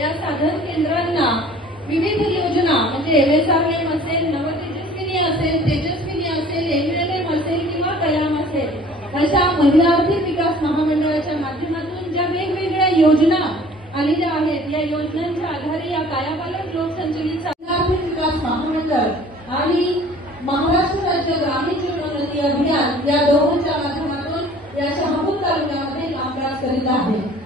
या साधन केंद्रांना विविध योजना म्हणजे MSRM असेल, नवतेजस्विनी असेल, तेजस्विनी असेल, MLM असेल किंवा कयाम असेल अशा महिला आर्थिक विकास महामंडळाच्या माध्यमातून ज्या वेगवेगळ्या योजना आलेल्या आहेत, या योजनांच्या आधारे या कायापालट लोकसंचलित आर्थिक विकास महामंडळ आणि महाराष्ट्र राज्य ग्रामीण जीवनोन्नती अभियान या दोघांच्या माध्यमातून या शहापूर तालुक्यामध्ये कामकाज करीत आहे।